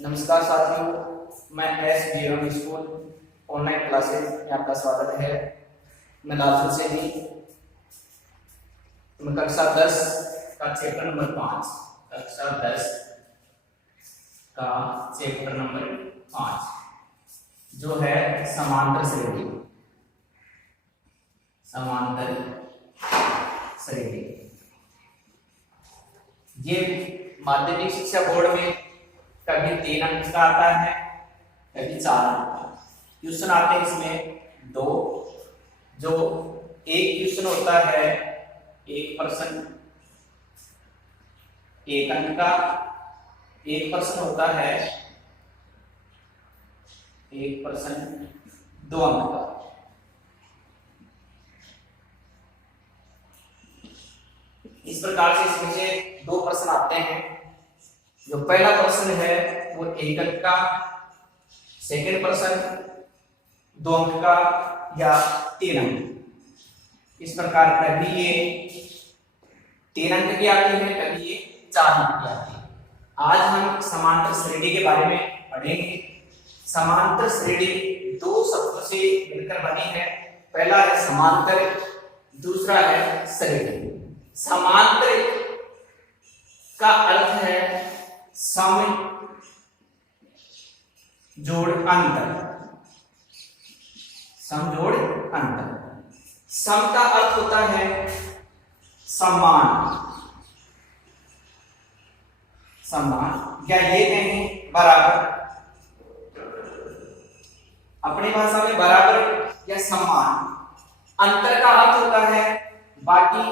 नमस्कार साथियों, मैं S zero school online classes में आपका स्वागत है। मैं लालपुर से भी मैं कक्षा 10 का चैप्टर नंबर 5 कक्षा 10 का चैप्टर नंबर 5 जो है समांतर श्रेणी। समांतर श्रेणी ये माध्यमिक शिक्षा बोर्ड में कभी 3 अंक का आता है, कभी 4 अंक का। क्वेश्चन आते हैं इसमें 2, जो एक क्वेश्चन होता है 1 प्रश्न 1 अंक का, एक प्रश्न होता है 1 प्रश्न 2 अंक का। इस प्रकार से इसमें से 2 प्रश्न आते हैं। जो पहला प्रश्न है वो 1 अंक का, सेकंड प्रश्न 2 अंक का या 3 अंक। इस प्रकार कभी ये 3 अंक की आती है, कभी ये 4 अंक की आती है। आज हम समांतर श्रेणी के बारे में पढ़ेंगे। समांतर श्रेणी 2 शब्दों से मिलकर बनी है। पहला है समांतर, दूसरा है श्रेणी। समांतर का अर्थ है सम जोड़ अंतर। सम जोड़ अंतर। सम का अर्थ होता है समान, समान या ये कहें बराबर। अपनी भाषा में बराबर या समान। अंतर का अर्थ होता है बाकी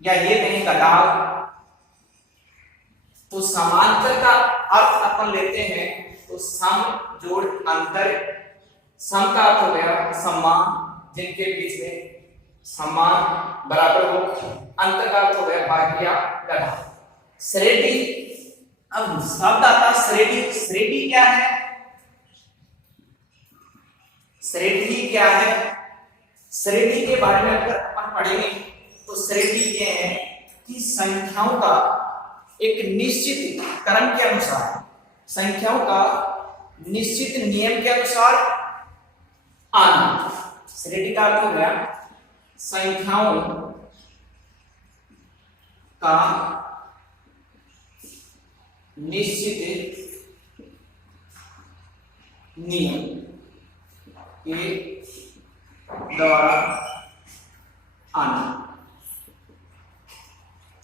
या ये कहें कटाव। तो समांतर का अर्थ अपन लेते हैं तो सम जोड़ अंतर। सम का अर्थ हो गया समान, जिनके बीच में समान बराबर हो। अंतर का अर्थ हो गया भाग या घटाव। श्रेणी, अब शब्द आता श्रेणी। श्रेणी क्या है? श्रेणी क्या है? श्रेणी के बारे में अगर अपन पढ़ेंगे तो श्रेणी ये है कि संख्याओं का एक निश्चित क्रम के अनुसार, संख्याओं का निश्चित नियम के अनुसार आना। श्रेणी का अर्थ हो गया संख्याओं का निश्चित नियम के द्वारा आना।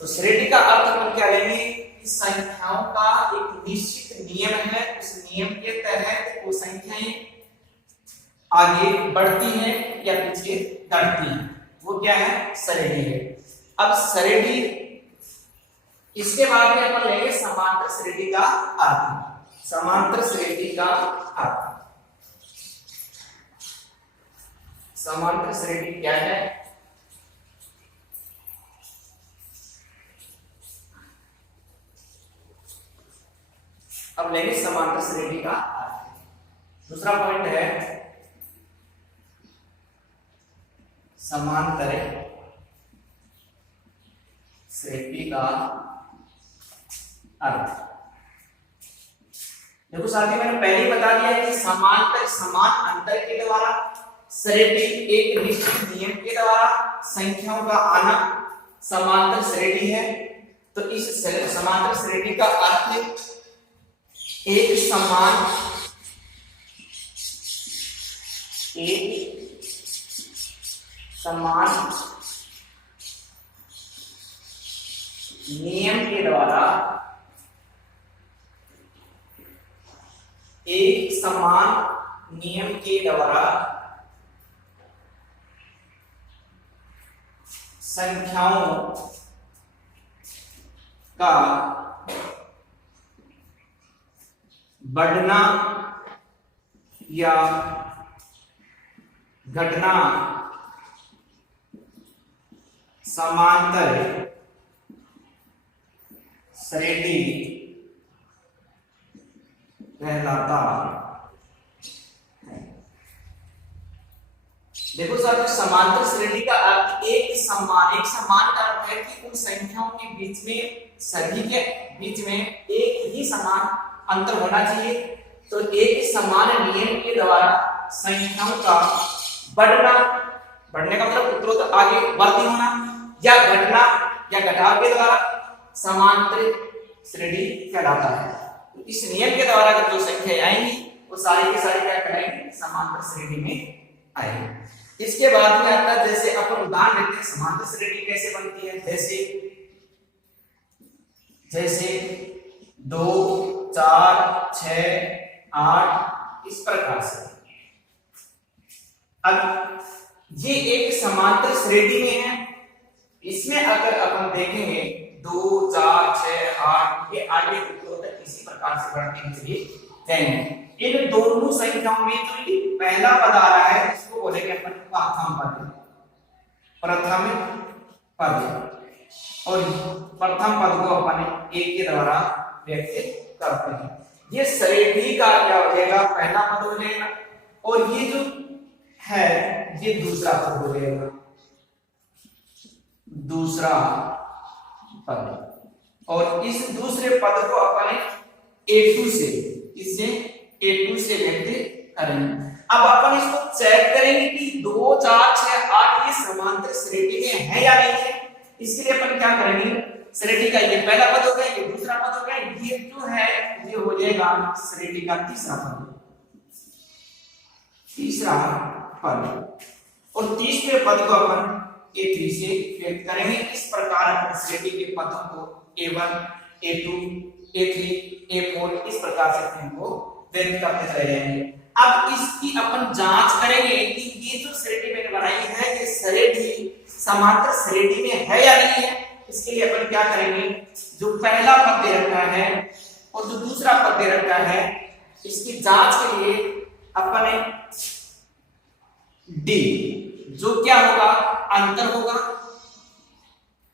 तो श्रेणी का अर्थ अपन क्या लेंगे कि संख्याओं का एक निश्चित नियम है। उस नियम के तहत वो संख्याएं आगे बढ़ती हैं या पीछे घटती हैं, वो क्या है? श्रेणी है। अब श्रेणी, इसके बाद में अपन लेंगे समांतर श्रेणी का अर्थ। समांतर श्रेणी का अर्थ, समांतर श्रेणी क्या है? अब लेंगे समांतर श्रेणी का अर्थ। दूसरा पॉइंट है समांतर श्रेणी का अर्थ। देखो साथियों, मैंने पहले ही बता दिया कि समांतर समान अंतर के द्वारा, श्रेणी एक निश्चित नियम के द्वारा संख्याओं का आना समांतर श्रेणी है। तो इस समांतर श्रेणी का अर्थ एक समान, एक समान नियम के द्वारा, एक समान नियम के द्वारा संख्याओं का बढ़ना या घटना समांतर श्रेणी कहलाता है। देखो साथियों, समांतर श्रेणी का अर्थ एक समान का अर्थ है कि उन संख्याओं के बीच में, सभी के बीच में एक ही समान अंतर होना चाहिए। तो एक समान नियम के द्वारा संख्याओं का बढ़ने का मतलब उत्तरोत्तर आगे बढ़ती होना, या घटना या घटाव के द्वारा समांतर श्रेणी कहलाता है। तो इस नियम के द्वारा जो संख्या आएंगी वो सारी की सारी क्या कहलाएंगी, समांतर श्रेणी में आएंगी। इसके बाद में आता है, जैसे अपन उदाहरण लेते हैं समांतर श्रेणी कैसे बनती है। जैसे 2 4 6 8 इस प्रकार से। अब ये एक समांतर श्रेणी में है, इसमें अगर अपन देखेंगे 2 4 6 8 ये आगे उत्तरोत्तर इसी प्रकार से बढ़ते चलिए जाएंगे। इन दोनों संख्याओं में जो ये पहला पद आ रहा है इसको बोलेंगे अपन प्रथम पद, और प्रथम पद को अपन एक के द्वारा व्यक्त करते हैं। ये श्रेणी का क्या हो जाएगा, पहला पद हो जाएगा, और ये जो है ये दूसरा पद हो जाएगा, दूसरा पद। और इस दूसरे पद को अपन A2 से, इससे A2 से व्यक्त करेंगे। अब अपन इसको चेक करेंगे कि 2 4 6 8 ये समांतर श्रेणी में है या नहीं है। इसके लिए अपन क्या करेंगे, श्रेणी का ये पहला पद हो गया, ये दूसरा पद हो गया, ये जो है ये हो जाएगा श्रेणी का तीसरा पद, और तीसरे पद को अपन A3 से व्यक्त करेंगे। इस प्रकार अपन श्रेणी के पदों को A1 A2 A3 A4 इस प्रकार से इनको व्यक्त करते चले जाएंगे। अब इसकी अपन जांच करेंगे कि ये जो श्रेणी मैंने बनाई है ये श्रेणी समांतर श्रेणी में है या नहीं है। इसके लिए अपन क्या करेंगे, जो पहला पद दे रखा है और जो दूसरा पद दे रखा है इसकी जांच के लिए अपन डी, जो क्या होगा, अंतर होगा,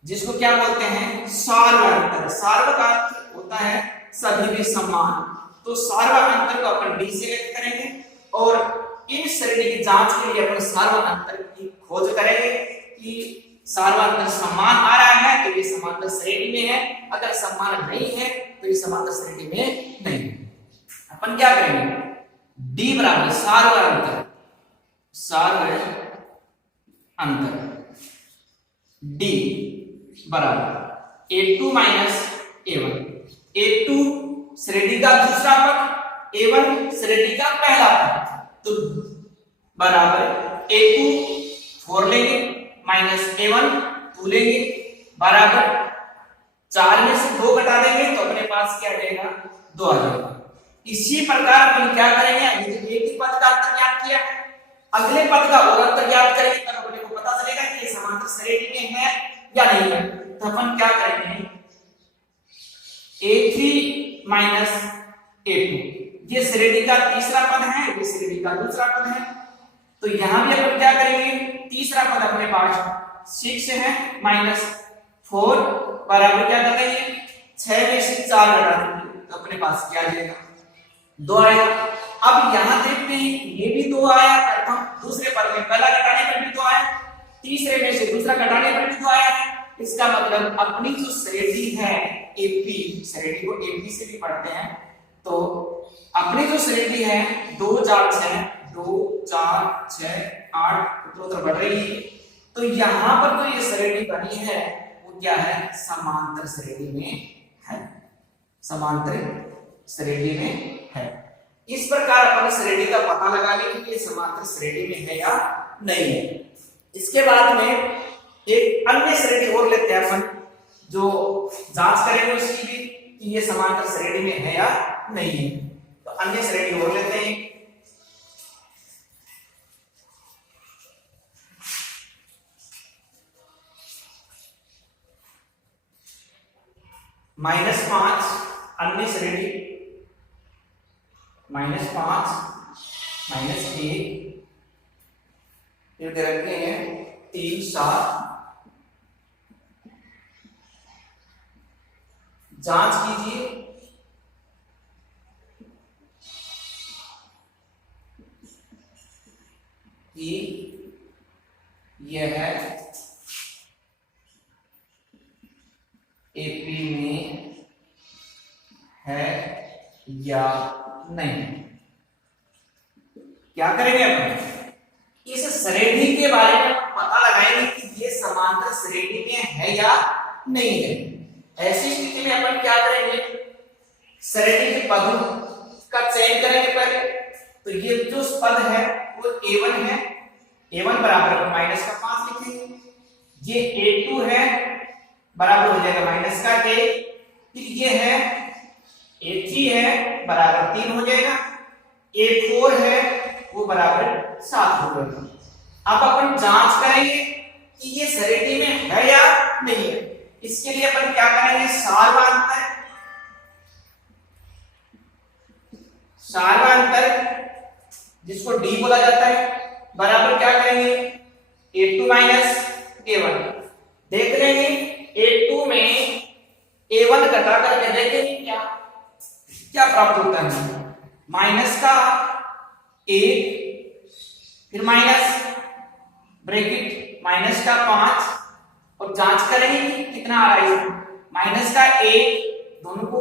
जिसको क्या बोलते हैं, सार्व अंतर। सार्व का अर्थ होता है सभी में समान, तो सार्व अंतर को अपन डी से व्यक्त करेंगे, और इन श्रेणी की जांच के लिए अपन सार्व अंतर की खोज करेंगे कि सार्व अंतर समान आ रहा है तो ये समांतर श्रेणी में है, अगर समान नहीं है तो ये समांतर श्रेणी में नहीं है। अपन क्या करेंगे, डी बराबर सार्व अंतर डी बराबर A2 माइनस A1। A2 श्रेणी का दूसरा पद, A1 श्रेणी का पहला पद, तो बराबर A2 4 लेंगे माइनस A1 2 लेंगे, बराबर 4 में से 2 घटा देंगे तो अपने पास क्या रहेगा, 2 आ जाएगा। इसी प्रकार अपन क्या करेंगे, एक ही पद का अंतर ज्ञात किया, अगले पद का और अंतर ज्ञात करेंगे तब अपने को पता चलेगा कि ये समांतर श्रेणी में है या नहीं है। तो अपन क्या करेंगे, A3 माइनस A2 ये श्रेणी का तीसरा पद है, ये श्रेणी का दूसरा पद है, तो यहां भी अपन क्या करेंगे, तीसरा पद अपने पास 6 है माइनस 4 बराबर क्या कर देंगे, 6 में से 4 घटा देंगे तो अपने पास क्या आ जाएगा, 2 आएगा। अब यहां देखते हैं ये भी 2 आया, प्रथम दूसरे पद में पहला घटाने पर भी 2 आया, तीसरे में से दूसरा घटाने पर भी 2 आया है। इसका मतलब अपनी जो श्रेणी है AP, श्रेणी को AP से भी पढ़ते हैं, तो अपनी जो श्रेणी है 2 4 6 2 4 6 8 उत्तरोत्तर बढ़ रही है, तो यहां पर तो ये श्रेणी बनी है वो क्या है, समांतर श्रेणी में है, समांतर श्रेणी में है। इस प्रकार अपन श्रेणी का पता लगा लेंगे कि ये समांतर श्रेणी में है या नहीं है। इसके बाद में एक अन्य श्रेणी और लेते हैं अपन, जो जांच करेंगे उसकी भी कि ये समांतर श्रेणी में है या नहीं है। तो अन्य श्रेणी और लेते हैं, -5 अन्य श्रेणी, -5 -1 ये दे रखे हैं 3 7। जांच कीजिए कि यह या नहीं। क्या करेंगे अपन इस श्रेणी के बारे में पता लगाएंगे कि ये समांतर श्रेणी में है या नहीं है। ऐसी स्थिति में अपन क्या करेंगे, श्रेणी के पदों का चयन करेंगे पहले। तो ये जो पद है वो a1 है, a1 बराबर माइनस का 5 लिखेंगे। ये a2 है बराबर हो जाएगा माइनस का 1। फिर ये है a3 है बराबर 3 हो जाएगा। a4 है वो बराबर 7 हो जाएगा। अब अपन जांच करेंगे कि ये श्रेणी में है या नहीं है। इसके लिए अपन क्या करेंगे, सार्वधातुक जिसको डी बोला जाता है बराबर क्या करेंगे a2 माइनस a1। देख लेंगे a2 में a1 घटा करके देखेंगे क्या क्या प्राप्त होता है। माइनस का 1 फिर माइनस ब्रैकेट माइनस का 5 और जांच करेंगे कि कितना आ रहा है। माइनस का 1 दोनों को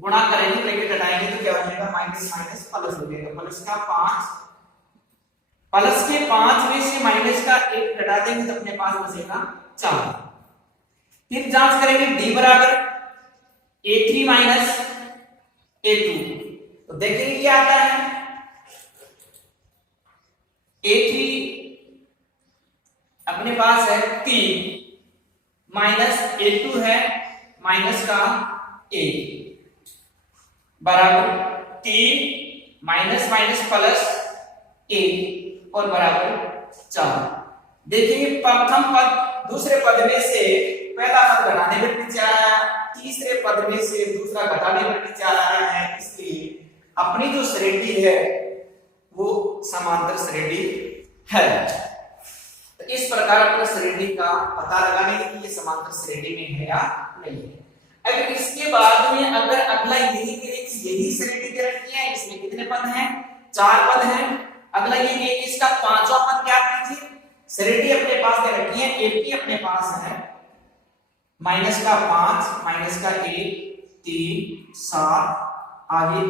गुणा करेंगे, ब्रैकेट हटाएंगे तो क्या हो जाएगा माइनस माइनस प्लस हो जाएगा। प्लस का 5 प्लस के 5 में से माइनस का 1 घटा देंगे तो अपने पास बचेगा 4। फिर जांच करेंगे डी बराबर a3 माइनस a2। तो देखेंगे क्या आता है, a3 अपने पास है 3 माइनस a2 है माइनस का 1 बराबर 3 माइनस माइनस प्लस 1 और बराबर 4। देखिए प्रथम पद दूसरे पद में से पहला पद घटाने पर नीचे आ रहा है, तीसरे पद में से दूसरा घटाने पर नीचे आ रहा है। इसलिए अपनी जो श्रेणी है वो समांतर श्रेणी है। तो इस प्रकार अपने श्रेणी का पता लगाने कि ये समांतर श्रेणी में है या नहीं है। अगर इसके बाद में अगर अगला यही श्रेणी दे रखी है, इसमें कितने पद हैं, 4 पद हैं। अगला ये इसका 5वां पद क्या कीजिए, श्रेणी अपने पास दे रखी है a अपने पास है माइनस का 5 माइनस का 1 3 7 आगे।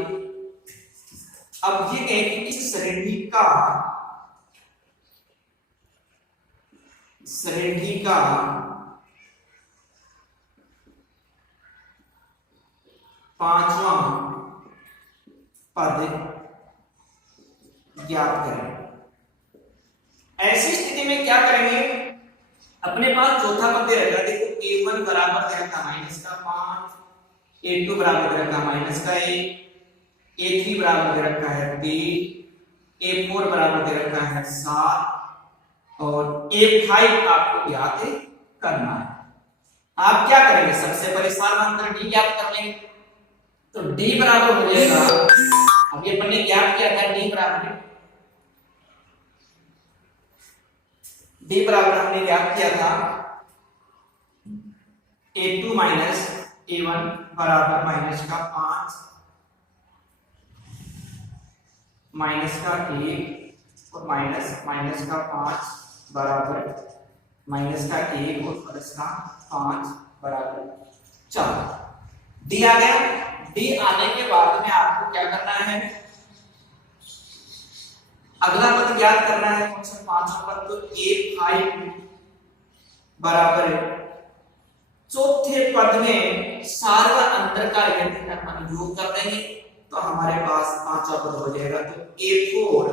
अब ये कहें कि इस श्रेणी का 5वां पद ज्ञात करें। ऐसी स्थिति में क्या करेंगे, अपने पास चौथा पद दे रखा, देखो a1 बराबर दे रखा माइनस का 5, a2 बराबर दे रखा माइनस का 1, a3 बराबर दे रखा है 3, a4 बराबर दे रखा है 7 और a5 आपको ज्ञात करना है। आप क्या करेंगे, सबसे पहले सार्वधातुक डी ज्ञात कर लेंगे। तो d बराबर हो जाएगा, अब ये अपन ने ज्ञात किया था d बराबर हमने ज्ञात किया था a2 माइनस a1 बराबर माइनस का 5 माइनस का 1 और माइनस माइनस का 5 बराबर माइनस का 1 और प्लस का 5 बराबर 4। डी आ गया। डी आने के बाद में आपको क्या करना है, अगला पद ज्ञात करना है। कौन सा 5वां पद, तो a5 बराबर चौथे पद में सार्वा अंतर का यदि अपन योग कर देंगे तो हमारे पास 5वां पद हो जाएगा। तो a4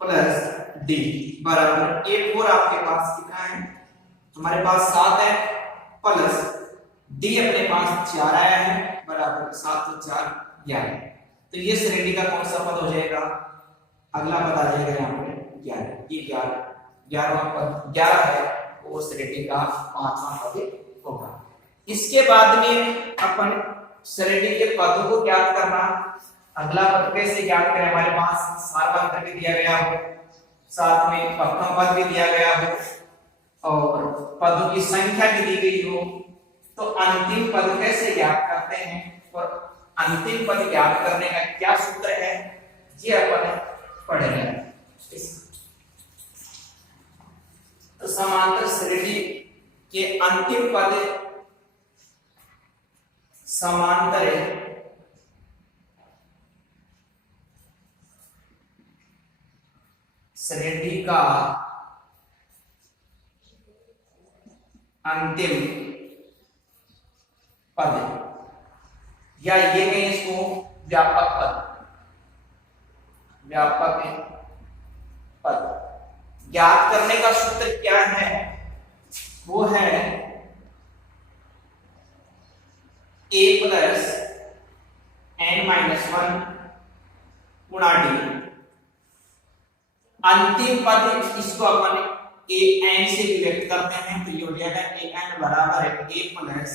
प्लस d बराबर a4 आपके पास कितना है, हमारे पास 7 है प्लस d अपने पास 4 आया है बराबर 7 और 4 11। तो ये श्रेणी का कौन सा पद हो जाएगा, अगला पद आ जाएगा यहाँ पे 11। ये 11वां पद 11 है वो श्रेणी का 5वां पद होगा। इसके बाद में अपन श्रेणी के पदों को ज्ञात करना, अगला पद कैसे ज्ञात करें, हमारे पास सार्वधातुक भी दिया गया हो, साथ में प्रथम पद भी दिया गया हो और पदों की संख्या भी दी गई हो, तो अंतिम पद कैसे ज्ञात करते हैं और अंतिम पद ज्ञात करने का क्या सूत्र है ये अपन पढ़ेंगे। तो समांतर श्रेणी के अंतिम पद समांतर श्रेणी का अंतिम पद, या ये कहें इसको व्यापक पद, व्यापक पद। ज्ञात करने का सूत्र क्या है? वो है a प्लस n माइनस 1 गुणा डी। अंतिम पद इसको अपन a n से व्यक्त करते हैं, तो ये हो जाएगा a n बराबर है a प्लस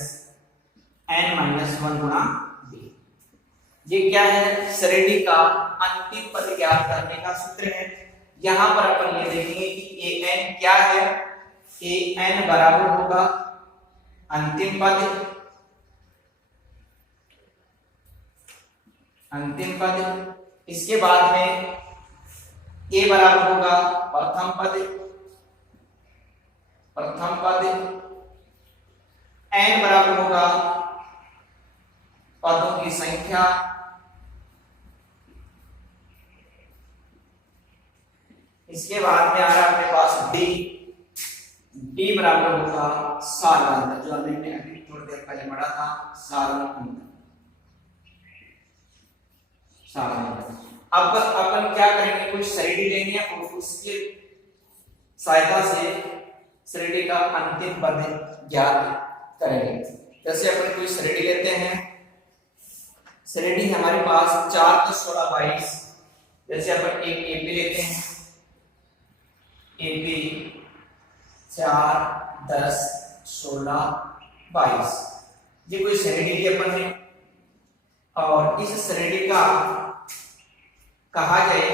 n माइनस 1 गुणा डी। ये क्या है? श्रेणी का अंतिम पद ज्ञात करने का सूत्र है। यहां पर अपन ये देखेंगे कि a n क्या है? a n बराबर होगा अंतिम पद, अंतिम पद, इसके बाद में a बराबर होगा प्रथम पद, प्रथम पद, n बराबर होगा पदों की संख्या, इसके बाद में आ रहा है अपने पास डी बराबर होगा सारांश, जो हमने अभी थोड़ी देर पहले पढ़ा था, सारांश। अब अपन क्या करेंगे? कुछ श्रेणी लेंगे और उसके सहायता से श्रेणी का अंतिम पद ज्ञात करेंगे। जैसे अपन कोई श्रेणी लेते हैं, श्रेणी हमारे पास 4 10 16 22। जैसे अपन एक एपी लेते हैं, एपी 4 10 16 22, ये कोई श्रेणी ली अपन ने, और इस श्रेणी का कहा जाए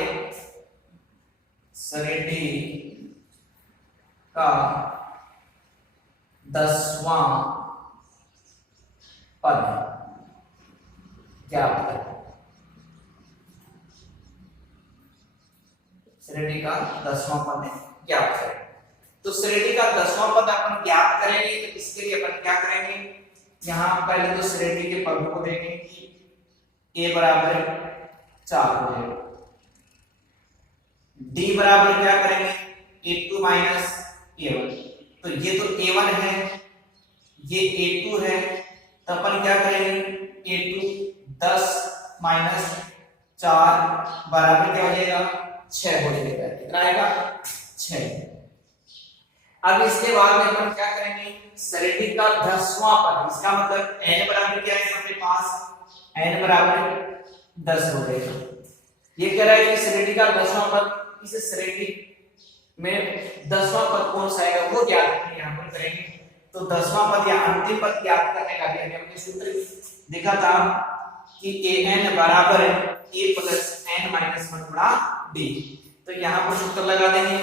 श्रेणी का 10वां पद ज्ञात करें। श्रेणी का 10वां पद ज्ञात करें। तो श्रेणी का 10वां पद अपन ज्ञात करेंगे, तो इसके लिए अपन क्या करेंगे? यहां पहले तो श्रेणी के पदों को देखेंगे कि a बराबर 4 हो जाएगा, d बराबर क्या करेंगे? a2 minus a1। तो ये तो a1 है, ये a2 है, तो अपन क्या करेंगे? a2 10 माइनस 4 बराबर क्या हो जाएगा? 6 हो जाएगा। कितना आएगा? 6। अब इसके बाद में अपन क्या करेंगे? श्रेणी का 10वां पद, इसका मतलब n बराबर क्या है अपने पास? n बराबर 10 हो जाएगा। ये कह रहा है कि श्रेणी का 10वां पद, इस श्रेणी में 10वां पद कौन सा आएगा वो ज्ञात करने यहां पर करेंगे। तो 10वां पद या अंतिम पद ज्ञात करने का भी हमने सूत्र देखा था कि an बराबर है a प्लस n माइनस 1 गुणा d। तो यहां पर सूत्र लगा देंगे,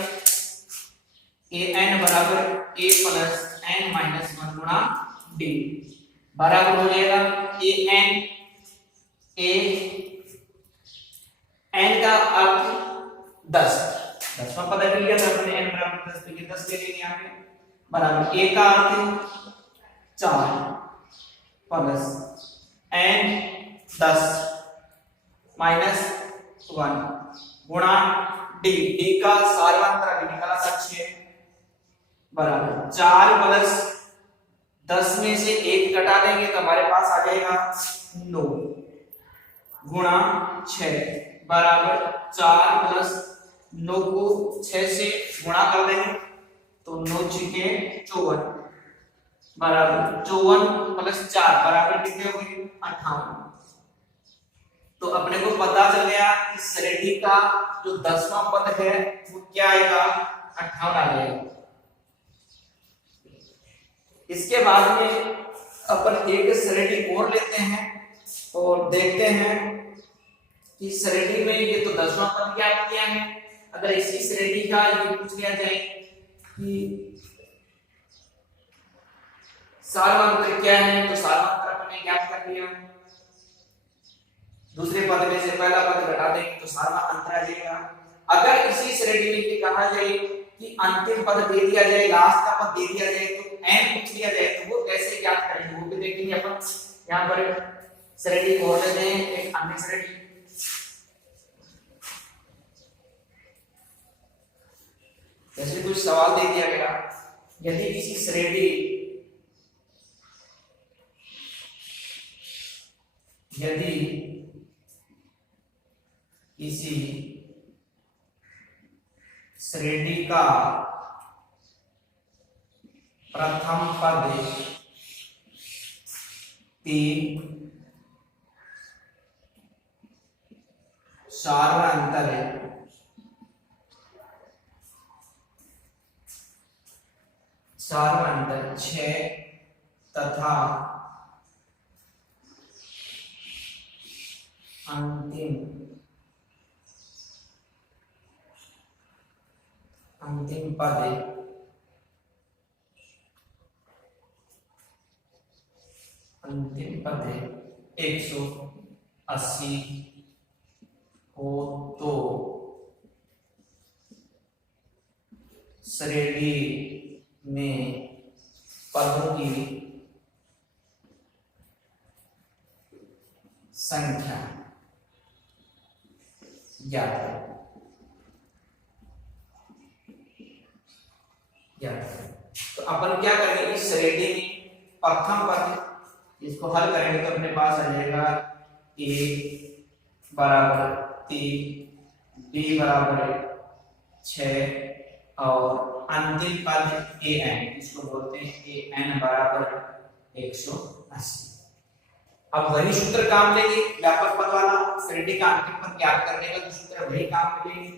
an बराबर a प्लस n माइनस 1 गुणा d बराबर हो जाएगा n का अर्थ 10, 10वां पद लिया था हमने n बराबर 10, तो ये 10 ले लेंगे यहाँ पे, बराबर a का अर्थ 4 प्लस n 10 माइनस 1 गुणा d, d का सार्वंत्र भी निकाला था 6 बराबर 4 प्लस 10 में से 1 घटा देंगे तो हमारे पास आ जाएगा 9 गुणा 6 बराबर 4 प्लस 9 को 6 से गुणा कर देंगे तो 9 छीके 54 बराबर 54 प्लस 4 बराबर कितने हो गए? 58। तो अपने को पता चल गया कि श्रेणी का जो 10वां पद है वो क्या आएगा? 58 आ जाएगा। इसके बाद में अपन एक श्रेणी और लेते हैं और देखते हैं कि श्रेणी में ये तो 10वां पद ज्ञात किया है, अगर इसी श्रेणी का ये पूछ लिया जाए कि सार्वंत्र क्या है, तो सार्वंत्र अपने ज्ञात कर लिया। दूसरे पद में से पहला पद घटा देंगे तो सार्वंत्र आ जाएगा। अगर इसी श्रेणी में ये कहा जाए कि अंतिम पद दे दिया जाए, लास्ट का पद दे दिया जाए, तो n पूछ लिया जाए, तो वो कैसे ज्ञात करेंगे वो भी देखेंगे अपन। यहाँ पर श्रेणी और लेते हैं, एक अन्य श्रेणी जैसे कुछ सवाल दे दिया गया, यदि किसी श्रेणी का प्रथम पद 3 सार्वअंतर 6 तथा अंतिम पद 180 हो तो श्रेणी में पदों की संख्या ज्ञात है। तो अपन क्या करेंगे, इस श्रेणी में प्रथम पद इसको हल करेंगे तो अपने पास आ जाएगा a बराबर 3, b बराबर 6 और अंतिम पद an, इसको बोलते हैं an बराबर 180। अब वही सूत्र काम लेंगे, व्यापक पद वाला श्रेणी का अंतिम पद ज्ञात करने का जो सूत्र वही काम लेंगे,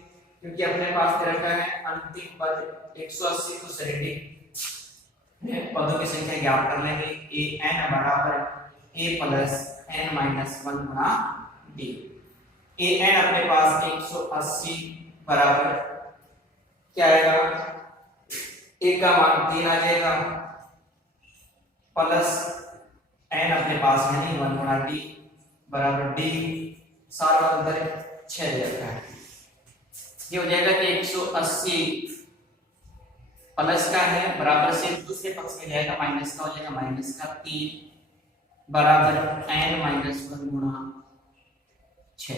क्योंकि अपने पास दे रखा है अंतिम पद 180 को श्रेणी में पदों की संख्या ज्ञात कर लेंगे। an बराबर a plus n minus 1 Guna d। an अपने पास 180 बराबर क्या आएगा, a का मान 3 आ जाएगा प्लस n अपने पास है नहीं 1 गुना d बराबर d सार्वअंतर 6 दे रखा है। ये हो जाएगा कि 180 प्लस का है बराबर से दूसरे पक्ष में जाएगा माइनस का, हो जाएगा माइनस का 3 बराबर n माइनस 1 गुना 6।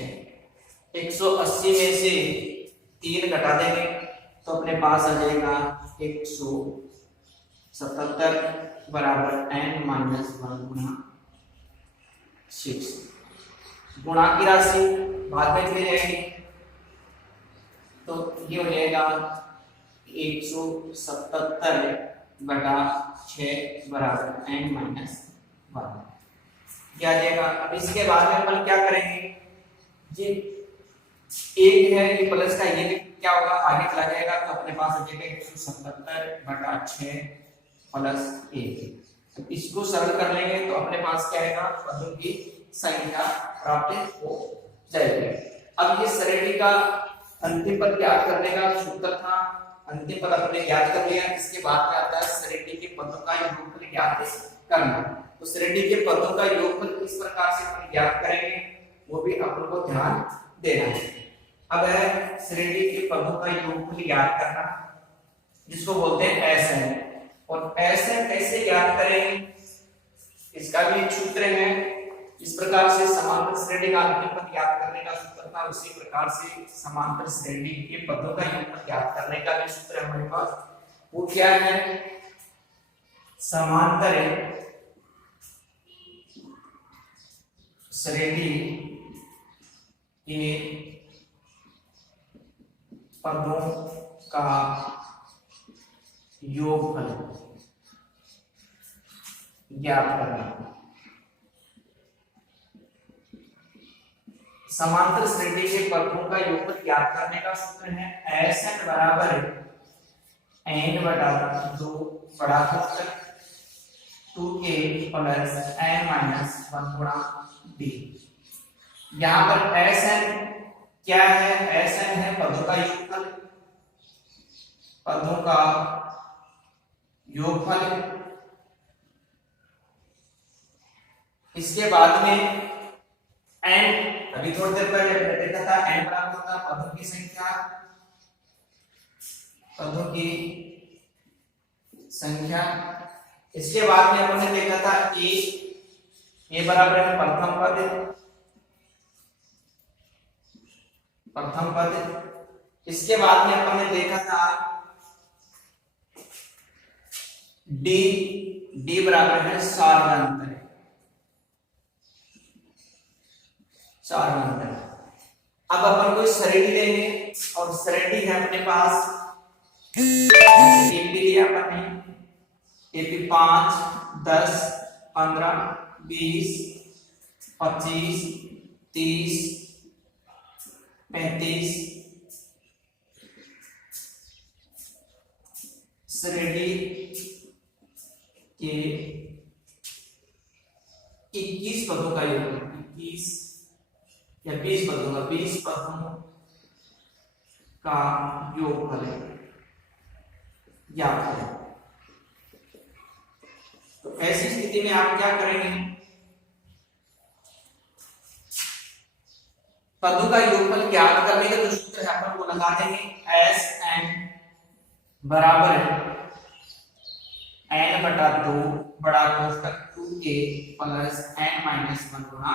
180 में से 3 घटा देंगे तो अपने पास आ जाएगा 177 बराबर n माइनस 1 गुना 6। गुणा की राशि बाद में चली जाएगी तो ये हो जाएगा 177 बटा 6 बराबर n माइनस 1 क्या आ जाएगा। अब इसके बाद में अपन क्या करेंगे, ये एक है ये प्लस का, ये क्या होगा आगे चला जाएगा तो अपने पास आ जाएगा 177 बटा 6 प्लस 1। तो इसको सरल कर लेंगे तो अपने पास क्या आएगा, पदों की संख्या प्राप्त हो जाएगी। अब ये श्रेणी का अंतिम पद ज्ञात करने का सूत्र था, अंतिम पद अपने ज्ञात कर लिया। इसके बाद क्या आता है, श्रेणी के पदों का योगफल ज्ञात करना। तो श्रेणी के पदों का योगफल किस प्रकार से अपन ज्ञात करेंगे वो भी अपन को ध्यान देना है। अब है श्रेणी के पदों का योगफल ज्ञात करना, जिसको बोलते हैं SN। और SN कैसे ज्ञात करेंगे, इसका भी एक सूत्र है। इस प्रकार से समांतर श्रेणी का अंतिम पद ज्ञात करने का सूत्र था, उसी प्रकार से समांतर श्रेणी के पदों का योगफल ज्ञात करने का भी सूत्र हमारे पास। वो क्या है, समांतर श्रेणी के पदों का योगफल ज्ञात करना। समांतर श्रेणी के पदों का योगफल ज्ञात करने का सूत्र है SN बराबर n बटा 2 बढ़ाकर 2k प्लस n माइनस 1 गुणा d। यहाँ पर SN क्या है, SN है पदों का योगफल, पदों का योगफल। इसके बाद में n, अभी थोड़ी देर पहले देखा था n बराबर होता पदों की संख्या, पदों की संख्या। इसके बाद में हमने देखा था a बराबर है प्रथम पद। इसके बाद में हमने देखा था डी, डी बराबर है सार्वधातुक, सार्वधातुक। अब अपन कोई श्रेणी लेंगे और श्रेणी है अपने पास, जैसे एपी लिया अपन ने, एपी 5, 10, 15, 20, 25, 30, 35, श्रेणी के 21 पदों का योग, 21 या 20 पदों का, 20 पदों का योगफल याद करें। तो ऐसी स्थिति में आप क्या करेंगे, पदों का योगफल ज्ञात करने का जो सूत्र है अपन वो लगा देंगे, एस एन बराबर है n बटा 2 बड़ा कोष्टक 2a प्लस n माइनस 1 गुना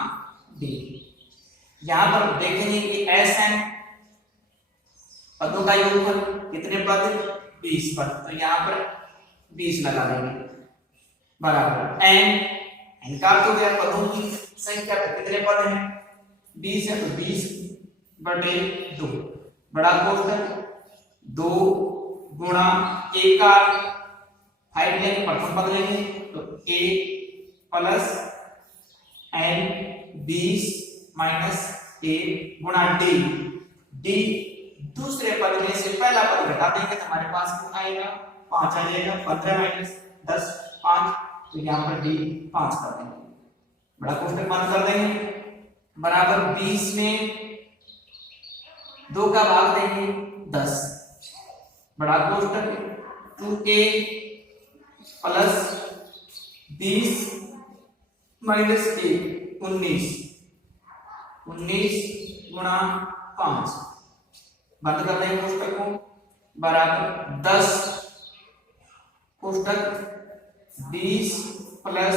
d। यहां पर देखेंगे कि एस एन पदों का योगफल कितने पद, 20 पद, तो यहां पर 20 लगा देंगे बराबर n का तो गया पदों की संख्या, तो कितने पद हैं, 20 है, तो 20 बटे 2 बड़ा कोष्टक 2 गुणा a का 5 लेंगे, प्रथम पद लेंगे, तो a plus n 20 minus a गुणा d, d दूसरे पद में से पहला पद घटा देंगे तो हमारे पास कितना आएगा, 5 आ जाएगा, 15 माइनस 10 5, तो यहाँ पर d 5 कर देंगे, बड़ा कोष्टक बंद कर देंगे बराबर 20 में 2 का भाग देंगे 10, बड़ा कोष्टक 2a प्लस 20 माइनस 1 19 गुणा 5, बंद कर देंगे कोष्टक को बराबर 10 कोष्टक 20 प्लस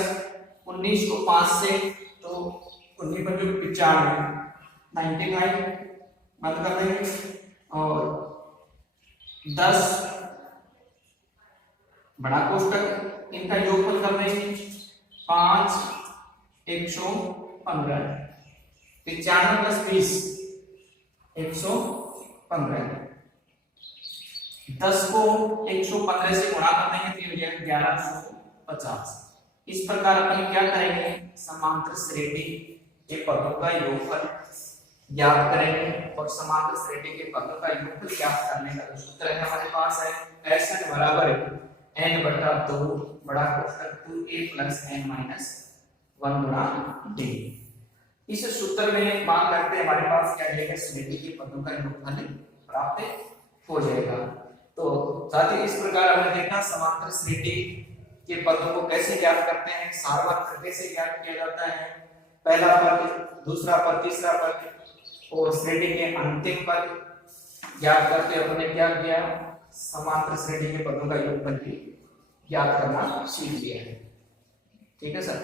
19 को 5 से, तो 19 पर 95 बंद कर देंगे और 10 बड़ा कोष्टक, इनका योगफल कर देंगे 5 115, 95 प्लस 20 115, 10 को 115 से गुणा कर देंगे तो ये हो जाएगा 1150। इस प्रकार अपन क्या करेंगे, समांतर श्रेणी के पदों का योगफल ज्ञात करेंगे और समांतर श्रेणी के पदों का योगफल ज्ञात करने का सूत्र है हमारे पास है एस एन बराबर n बटा 2 बड़ा कोष्टक 2a प्लस n माइनस 1 गुणा d। इस सूत्र में मान करते हमारे पास क्या जाएगा, श्रेणी के पदों का योगफल प्राप्त हो जाएगा। तो साथ इस प्रकार हमने देखा समांतर श्रेणी के पदों को कैसे ज्ञात करते हैं, सार्वधातुक कैसे ज्ञात किया जाता है, पहला पद, दूसरा पद, तीसरा पद और श्रेणी के अंतिम पद ज्ञात करके अपने क्या किया, समांतर श्रेणी के पदों का योगफल भी ज्ञात करना सीख लिया है। ठीक है सर।